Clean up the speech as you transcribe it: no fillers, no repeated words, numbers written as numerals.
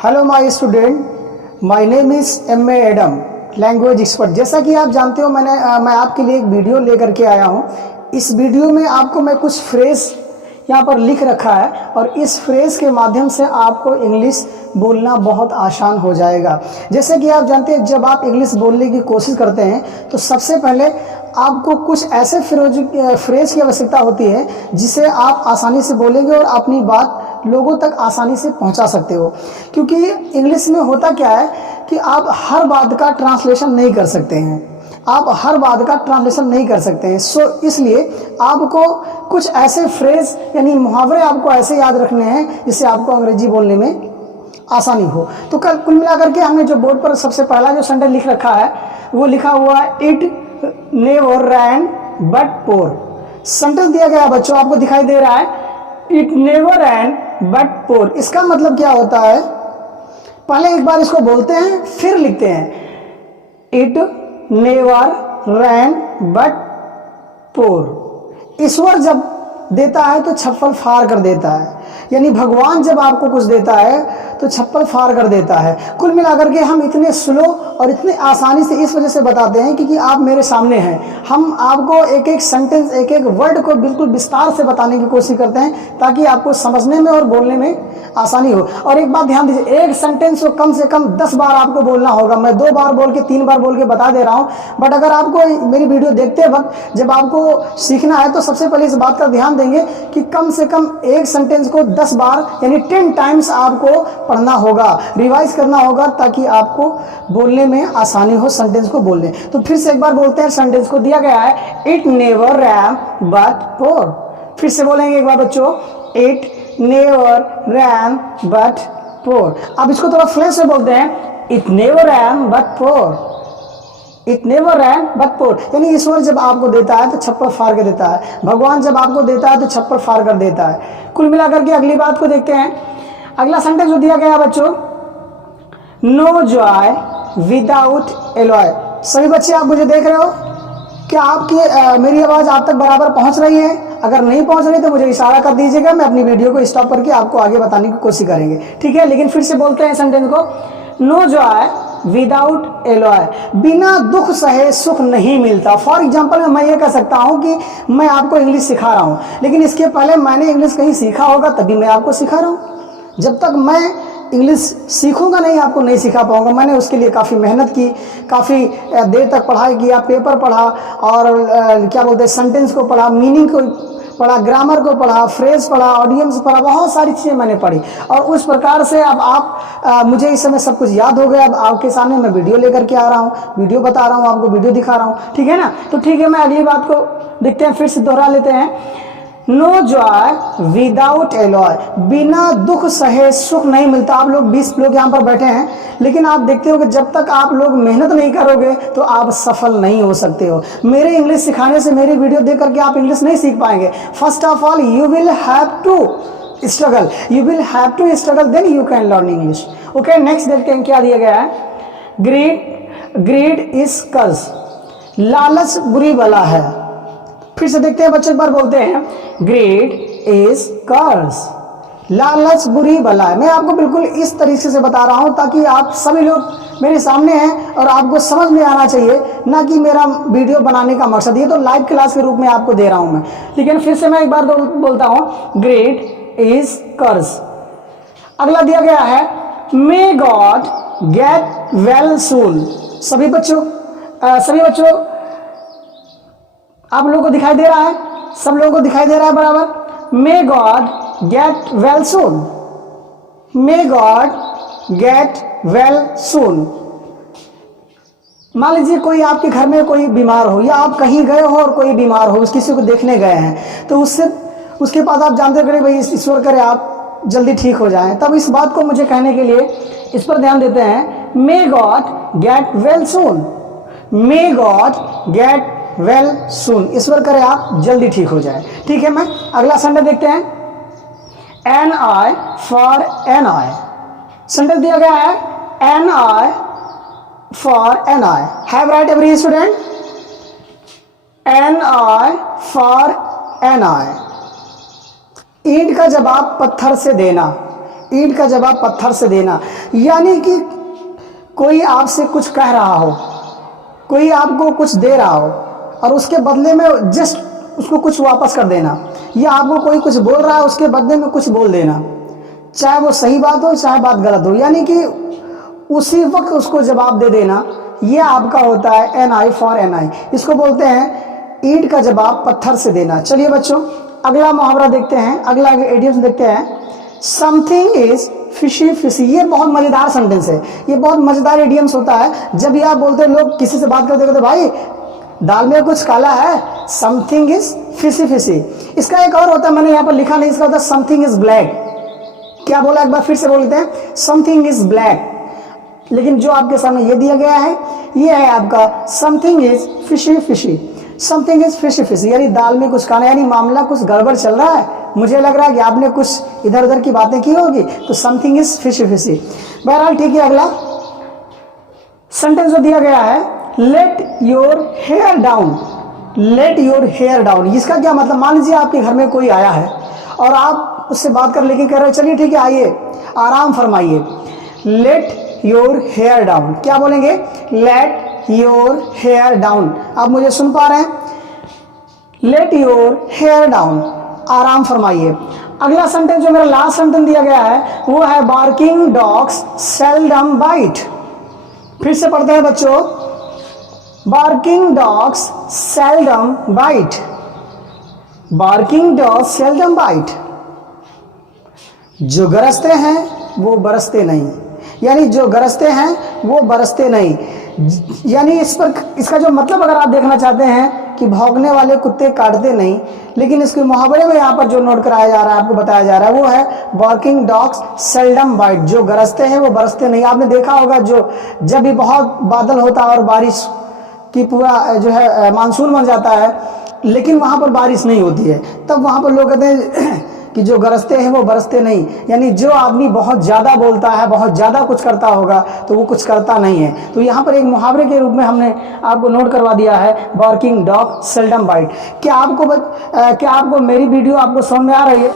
Hello my student, my name is M A Adam, language expert. जैसा कि आप जानते हो मैं आपके लिए एक वीडियो लेकर के आया हूँ। इस वीडियो में आपको मैं कुछ फ्रेज़ यहाँ पर लिख रखा है और इस फ्रेज़ के माध्यम से आपको इंग्लिश बोलना बहुत आसान हो जाएगा। जैसे कि आप जानते हैं, जब आप इंग्लिश बोलने की कोशिश करते हैं तो सबसे पहले आपको कुछ ऐसे फ्रेज़ की आवश्यकता होती है जिसे आप आसानी से बोलेंगे और अपनी बात लोगों तक आसानी से पहुंचा सकते हो। क्योंकि इंग्लिश में होता क्या है कि आप हर बात का ट्रांसलेशन नहीं कर सकते हैं, सो इसलिए आपको कुछ ऐसे फ्रेज यानी मुहावरे आपको ऐसे याद रखने हैं जिससे आपको अंग्रेजी बोलने में आसानी हो। तो कुल मिलाकर के हमने जो बोर्ड पर सबसे पहला जो सेंटेंस लिख रखा है वो लिखा हुआ है, it never rain but pour. Sentence दिया गया बच्चों, आपको दिखाई दे रहा है, it never rain but pour. इसका मतलब क्या होता है, पहले एक बार इसको बोलते हैं फिर लिखते हैं, इट नेवर रैन बट पोर। ईश्वर जब देता है तो छप्पर फाड़ कर देता है, यानी भगवान जब आपको कुछ देता है तो छप्पर फाड़ कर देता है। कुल मिलाकर के हम इतने स्लो और इतने आसानी से इस वजह से बताते हैं क्योंकि आप मेरे सामने हैं। हम आपको एक एक सेंटेंस, एक एक वर्ड को बिल्कुल विस्तार से बताने की कोशिश करते हैं ताकि आपको समझने में और बोलने में आसानी हो। और एक बात ध्यान दीजिए, एक सेंटेंस को कम से कम 10 बार आपको बोलना होगा। मैं 2 बार बोल के 3 बार बोल के बता दे रहा हूँ, बट अगर आपको मेरी वीडियो देखते वक्त जब आपको सीखना है तो सबसे पहले इस बात का ध्यान देंगे कि कम से कम एक सेंटेंस को 10 बार यानी 10 टाइम्स आपको पढ़ना होगा, रिवाइज करना होगा ताकि आपको बोलने में आसानी हो सेंटेंस को बोलने। तो फिर से एक बार बोलते हैं, सेंटेंस को दिया गया है, it never rain but pour. फिर से बोलेंगे एक बार बच्चों, it never rain but pour. अब इसको थोड़ा फ्लेश से बोलते हैं, it never rain but pour, it never rain but pour. यानी ईश्वर जब आपको देता है तो छप्पर फाड़ कर देता है, भगवान जब आपको देता है तो छप्पर फाड़ कर देता है। कुल मिलाकर के अगली बात को देखते हैं। अगला सेंटेंस जो दिया गया है बच्चों, नो जॉय विदाउट एलॉय। सभी बच्चे आप मुझे देख रहे हो, क्या आपकी मेरी आवाज आप तक बराबर पहुंच रही है? अगर नहीं पहुंच रही तो मुझे इशारा कर दीजिएगा, मैं अपनी वीडियो को स्टॉप करके आपको आगे बताने की कोशिश करेंगे, ठीक है? लेकिन फिर से बोलते हैं सेंटेंस को, नो जॉय विदाउट एलॉय। बिना दुख सहे सुख नहीं मिलता। फॉर एग्जाम्पल मैं ये कह सकता हूं कि मैं आपको इंग्लिश सिखा रहा हूं, लेकिन इसके पहले मैंने इंग्लिश कहीं सीखा होगा तभी मैं आपको सिखा रहा हूं। जब तक मैं इंग्लिश सीखूंगा नहीं, आपको नहीं सिखा पाऊंगा। मैंने उसके लिए काफ़ी मेहनत की, काफ़ी देर तक पढ़ाई किया, पेपर पढ़ा और क्या बोलते हैं सेंटेंस को पढ़ा, मीनिंग को पढ़ा, ग्रामर को पढ़ा, फ्रेज पढ़ा, ऑडियंस पढ़ा, बहुत सारी चीज़ें मैंने पढ़ी। और उस प्रकार से अब आप मुझे इस समय सब कुछ याद हो गया। अब आपके सामने मैं वीडियो लेकर के आ रहा हूँ, वीडियो बता रहा हूँ, आपको वीडियो दिखा रहा हूँ, ठीक है ना? तो ठीक है, मैं अगली बात को देखते हैं, फिर से दोहरा लेते हैं, नो जॉय विदाउट एलॉय। बिना दुख सहे सुख नहीं मिलता। आप लोग 20 लोग यहाँ पर बैठे हैं, लेकिन आप देखते हो कि जब तक आप लोग मेहनत नहीं करोगे तो आप सफल नहीं हो सकते हो। मेरे इंग्लिश सिखाने से, मेरी वीडियो देख करके आप इंग्लिश नहीं सीख पाएंगे। First of all you will have to struggle, then you can learn English. Okay, next देखते हैं क्या दिया गया है। Greed is curse. लालच बुरी बला है। फिर से देखते हैं बच्चे, एक बार बोलते हैं, ग्रीड इज कर्स। लालच बुरी बला है। मैं आपको बिल्कुल इस तरीके से बता रहा हूं ताकि आप सभी लोग मेरे सामने हैं और आपको समझ में आना चाहिए, ना कि मेरा वीडियो बनाने का मकसद। ये तो लाइव क्लास के रूप में आपको दे रहा हूं मैं। लेकिन फिर से मैं एक बार बोलता हूं, ग्रीड इज कर्स। अगला दिया गया है, मे गॉड गेट वेल सून। सभी बच्चों आप लोगों को दिखाई दे रहा है? सब लोगों को दिखाई दे रहा है बराबर? मे God get well soon, may God get well सून। मान लीजिए कोई आपके घर में कोई बीमार हो, या आप कहीं गए हो और कोई बीमार हो, किसी को देखने गए हैं, तो उसके बाद आप जानते करें भाई ईश्वर करे आप जल्दी ठीक हो जाएं। तब इस बात को मुझे कहने के लिए इस पर ध्यान देते हैं, may God get well soon, may God get well soon. ईश्वर करे आप जल्दी ठीक हो जाए, ठीक है? मैं अगला सेंटेंस देखते हैं, an eye for an eye. Sentence दिया गया है, an eye for an eye. Have write every student? An eye for an eye. ईंट का जवाब पत्थर से देना, ईंट का जवाब पत्थर से देना, यानी कि कोई आपसे कुछ कह रहा हो, कोई आपको कुछ दे रहा हो और उसके बदले में जस्ट उसको कुछ वापस कर देना, या आपको कोई कुछ बोल रहा है उसके बदले में कुछ बोल देना, चाहे वो सही बात हो चाहे बात गलत हो, यानी कि उसी वक्त उसको जवाब दे देना। ये आपका होता है एन आई फॉर एन आई। इसको बोलते हैं ईंट का जवाब पत्थर से देना। चलिए बच्चों अगला मुहावरा देखते हैं, अगला एडियम देखते हैं। Something is fishy fishy. ये बहुत मजेदार सेंटेंस है, ये बहुत मजेदार एडियम्स होता है। जब ये आप बोलते हैं, लोग किसी से बात करते कहते भाई दाल में कुछ काला है, समथिंग इज फिशी फिशी। इसका एक और होता है, मैंने यहाँ पर लिखा नहीं, इसका होता है समथिंग इज ब्लैक। क्या बोला, एक बार फिर से बोल लेते हैं, समथिंग इज ब्लैक। लेकिन जो आपके सामने ये दिया गया है, ये है आपका something is fishy fishy. Something is fishy fishy यानी दाल में कुछ काला, यानी मामला कुछ गड़बड़ चल रहा है, मुझे लग रहा है कि आपने कुछ इधर उधर की बातें की होगी, तो समथिंग इज फिशी फिशी। बहरहाल ठीक है, अगला सेंटेंस जो दिया गया है, let your hair down. Let your hair down, इसका क्या मतलब, मान लीजिए आपके घर में कोई आया है और आप उससे बात कर लेके कह रहे हैं चलिए ठीक है आइए आराम फरमाइए। लेट योर हेयर डाउन, क्या बोलेंगे, लेट योर हेयर डाउन। आप मुझे सुन पा रहे हैं, लेट योर हेयर डाउन, आराम फरमाइए। अगला सेंटेंस जो मेरा लास्ट सेंटेंस दिया गया है वो है बार्किंग डॉग्स सेल्डम बाइट। फिर से पढ़ते हैं बच्चों, barking dogs seldom bite. Barking dogs seldom bite. जो गरजते हैं वो बरसते नहीं, यानी जो गरजते हैं वो बरसते नहीं। यानी इस पर इसका जो मतलब अगर आप देखना चाहते हैं कि भौंकने वाले कुत्ते काटते नहीं, लेकिन इसके मुहावरे में यहाँ पर जो नोट कराया जा रहा है, आपको बताया जा रहा है, वो है बार्किंग डॉग्स सेल्डम बाइट। जो गरजते हैं वो बरसते नहीं। आपने देखा होगा जो जब भी बहुत बादल होता है और बारिश की पूरा जो है मानसून बन जाता है, लेकिन वहाँ पर बारिश नहीं होती है, तब वहाँ पर लोग कहते हैं कि जो गरजते हैं वो बरसते नहीं। यानी जो आदमी बहुत ज़्यादा बोलता है, बहुत ज़्यादा कुछ करता होगा, तो वो कुछ करता नहीं है। तो यहाँ पर एक मुहावरे के रूप में हमने आपको नोट करवा दिया है, बार्किंग डॉग सेल्डम बाइट। क्या आपको मेरी वीडियो आपको समझ में आ रही है?